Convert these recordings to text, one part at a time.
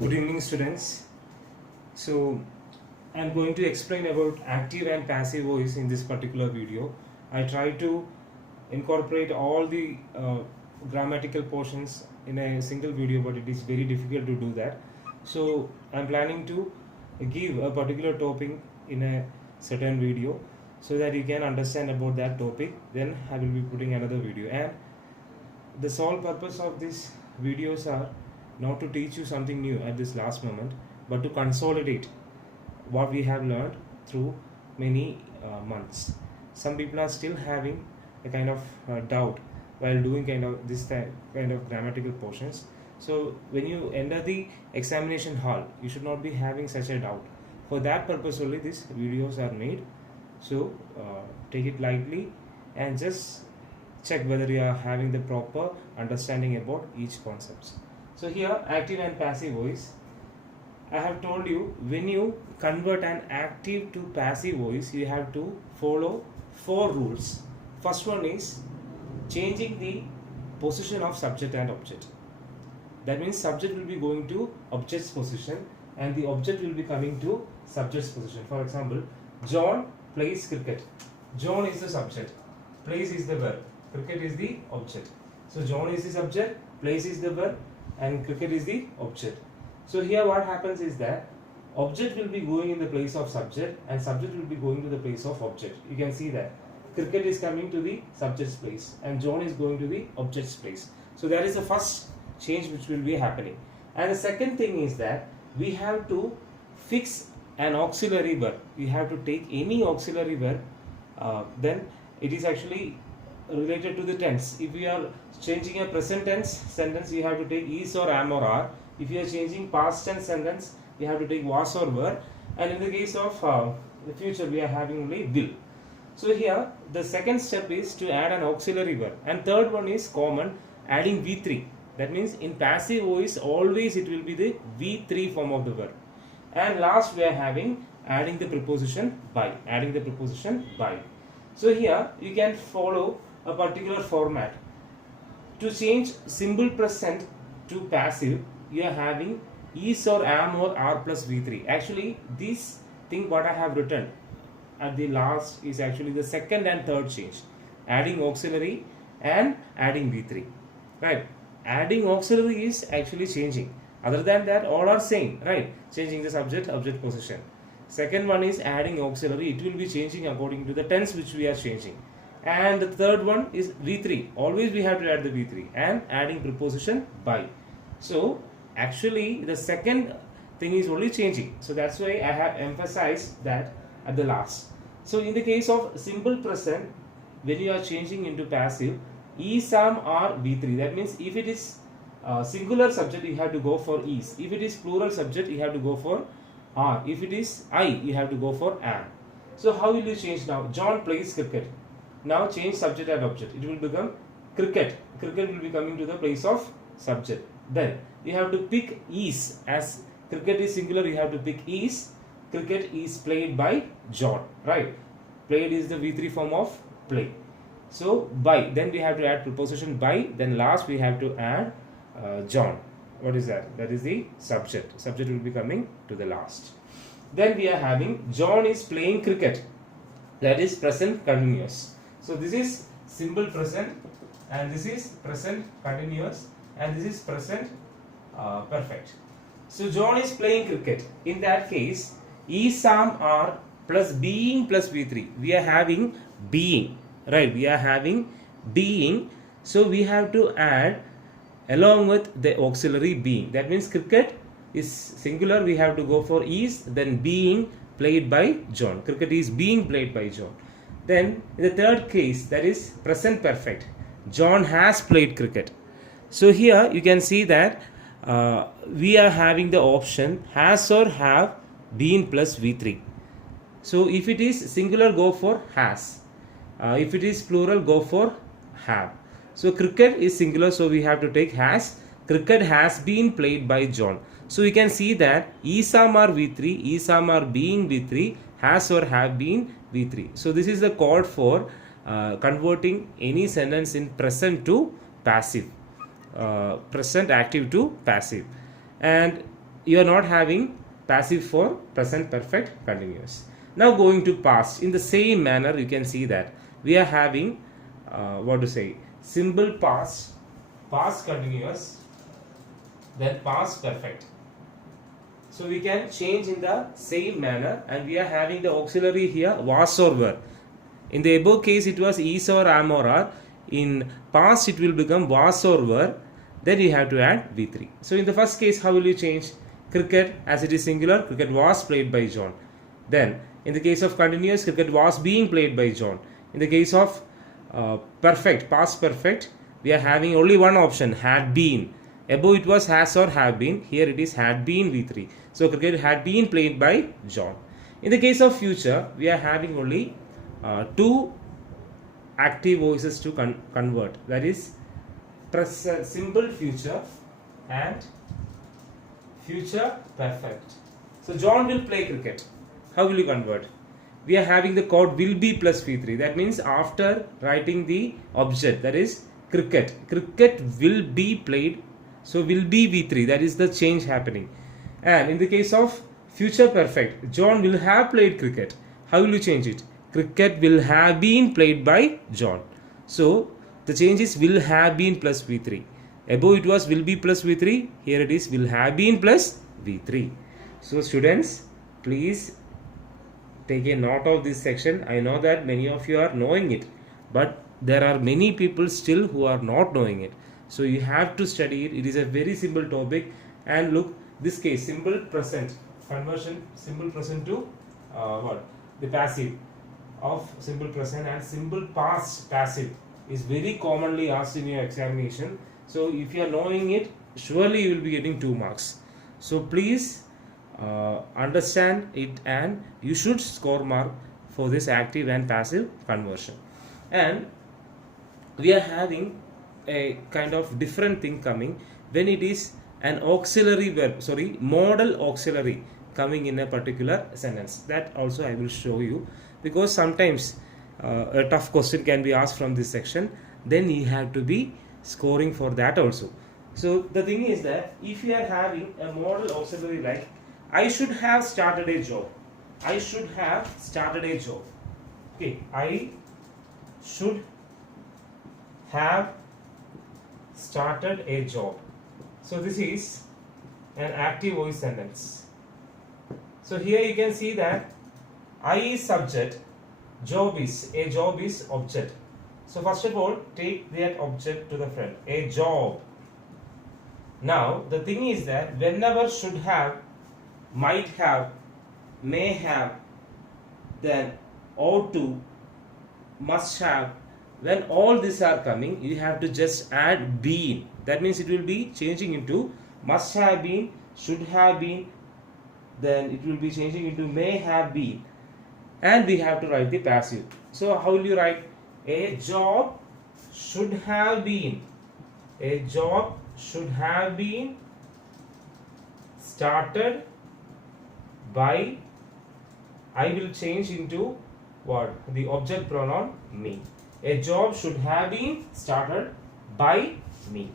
Good evening, students. So I'm going to explain about active and passive voice in this particular video. I try to incorporate all the grammatical portions in a single video, but it is very difficult to do that. So I'm planning to give a particular topic in a certain video so that you can understand about that topic. Then I will be putting another video, and the sole purpose of these videos are not to teach you something new at this last moment, but to consolidate what we have learned through many months. Some people are still having a kind of doubt while doing kind of grammatical portions. So when you enter the examination hall, you should not be having such a doubt. For that purpose only these videos are made. So take it lightly and just check whether you are having the proper understanding about each concepts. So here, active and passive voice. I have told you, when you convert an active to passive voice, you have to follow 4 rules. First one is changing the position of subject and object. That means subject will be going to object's position and the object will be coming to subject's position. For example, John plays cricket. John is the subject, plays is the verb, cricket is the object. So John is the subject, plays is the verb, and cricket is the object. So here what happens is that object will be going in the place of subject and subject will be going to the place of object. You can see that cricket is coming to the subject's place and John is going to the object's place. So that is the first change which will be happening. And the second thing is that we have to fix an auxiliary verb. We have to take any auxiliary verb, then it is actually related to the tense. If we are changing a present tense sentence, you have to take is or am or are. If you are changing past tense sentence, you have to take was or were. And in the case of the future, we are having only will. So here the second step is to add an auxiliary verb, and third one is common, adding V3. That means in passive voice always it will be the V3 form of the verb. And last we are having adding the preposition by. So here you can follow a particular format. To change simple present to passive, you are having is or am or are plus V3. Actually, this thing what I have written at the last is actually the second and third change. Adding auxiliary and adding V3. Right? Adding auxiliary is actually changing. Other than that, all are same. Right? Changing the subject, object position. Second one is adding auxiliary. It will be changing according to the tense which we are changing. And the third one is V3. Always we have to add the V3 and adding preposition by. So actually the second thing is only changing. So that's why I have emphasized that at the last. So in the case of simple present, when you are changing into passive, is, am, are, V3. That means if it is singular subject, you have to go for is. If it is plural subject, you have to go for are. If it is I, you have to go for am. So how will you change now? John plays cricket. Now change subject and object. It will become cricket. Cricket will be coming to the place of subject. Then you have to pick is. As cricket is singular, you have to pick is. Cricket is played by John. Right? Played is the V3 form of play. So by. Then we have to add preposition by. Then last we have to add John. What is that? That is the subject. Subject will be coming to the last. Then we are having John is playing cricket. That is present continuous. So this is simple present, and this is present continuous, and this is present perfect. So John is playing cricket. In that case, is, am, are plus being plus V3. We are having being. Right? We are having being. So we have to add along with the auxiliary being. That means cricket is singular. We have to go for is, then being played by John. Cricket is being played by John. Then in the third case, that is present perfect. John has played cricket. So here you can see that we are having the option has or have been plus V3. So if it is singular, go for has. If it is plural, go for have. So cricket is singular, so we have to take has. Cricket has been played by John. So we can see that is, am, are V3, is, am, are being V3, has or have been V3. So this is the code for converting any sentence in present to passive. Present active to passive. And you are not having passive for present perfect continuous. Now going to past, in the same manner you can see that we are having what to say, simple past, past continuous, then past perfect. So we can change in the same manner, and we are having the auxiliary here was or were. In the above case it was is or am or are. In past it will become was or were. Then you have to add V3. So in the first case, how will you change? Cricket, as it is singular, cricket was played by John. Then in the case of continuous, cricket was being played by John. In the case of perfect, past perfect, we are having only one option, had been. Above it was has or have been. Here it is had been V3. So cricket had been played by John. In the case of future, we are having only two active voices to convert. That is simple future and future perfect. So John will play cricket. How will you convert? We are having the code will be plus V3. That means after writing the object, that is cricket, cricket will be played. So will be V3. That is the change happening. And in the case of future perfect, John will have played cricket. How will you change it? Cricket will have been played by John. So the change is will have been plus V3. Above it was will be plus V3. Here it is will have been plus V3. So students, please take a note of this section. I know that many of you are knowing it, but there are many people still who are not knowing it. So you have to study it. It is a very simple topic. And look, this case, simple present conversion, simple present to what? The passive of simple present, and simple past passive is very commonly asked in your examination. So if you are knowing it, surely you will be getting 2 marks. So please understand it, and you should score mark for this active and passive conversion. And we are having a kind of different thing coming when it is an auxiliary verb, modal auxiliary coming in a particular sentence. That also I will show you, because sometimes a tough question can be asked from this section. Then you have to be scoring for that also. So the thing is that if you are having a modal auxiliary like I should have started a job, I should have started a job. Okay, I should have started a job. So this is an active voice sentence. So here you can see that I is subject, job is object. So first of all, take that object to the front, a job. Now the thing is that whenever should have, might have, may have, then ought to, must have, when all these are coming, you have to just add been. That means it will be changing into must have been, should have been, then it will be changing into may have been, and we have to write the passive. So how will you write? A job should have been, a job should have been started by, I will change into what? The object pronoun me. A job should have been started by me.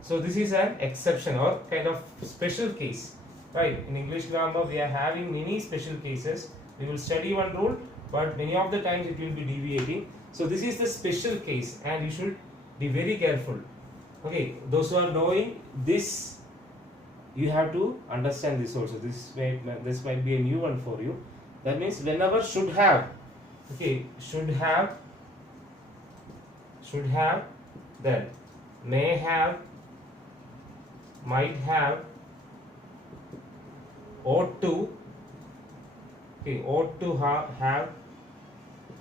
So this is an exception or kind of special case, right? In English grammar we are having many special cases. We will study one rule, but many of the times it will be deviating. So this is the special case, and you should be very careful. Okay, those who are knowing this, you have to understand this also. This might be a new one for you. That means whenever should have, okay, should have, then may have, might have, ought to, okay, ought to have,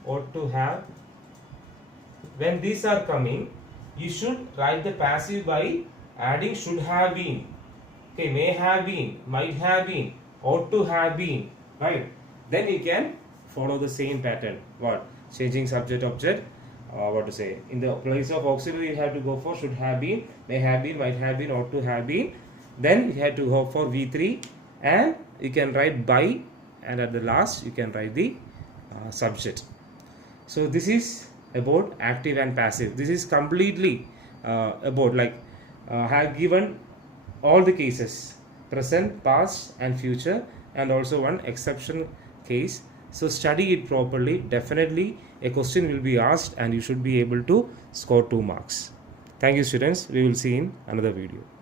ought to have. When these are coming, you should write the passive by adding should have been, okay, may have been, might have been, ought to have been, right? Then you can follow the same pattern. What? Changing subject object. What to say? In the place of auxiliary, you have to go for should have been, may have been, might have been, ought to have been. Then you have to go for V3, and you can write by, and at the last you can write the subject. So this is about active and passive. This is completely about like I have given all the cases. present, past and future, and also one exception case. So study it properly. Definitely a question will be asked and you should be able to score 2 marks. Thank you students. We will see in another video.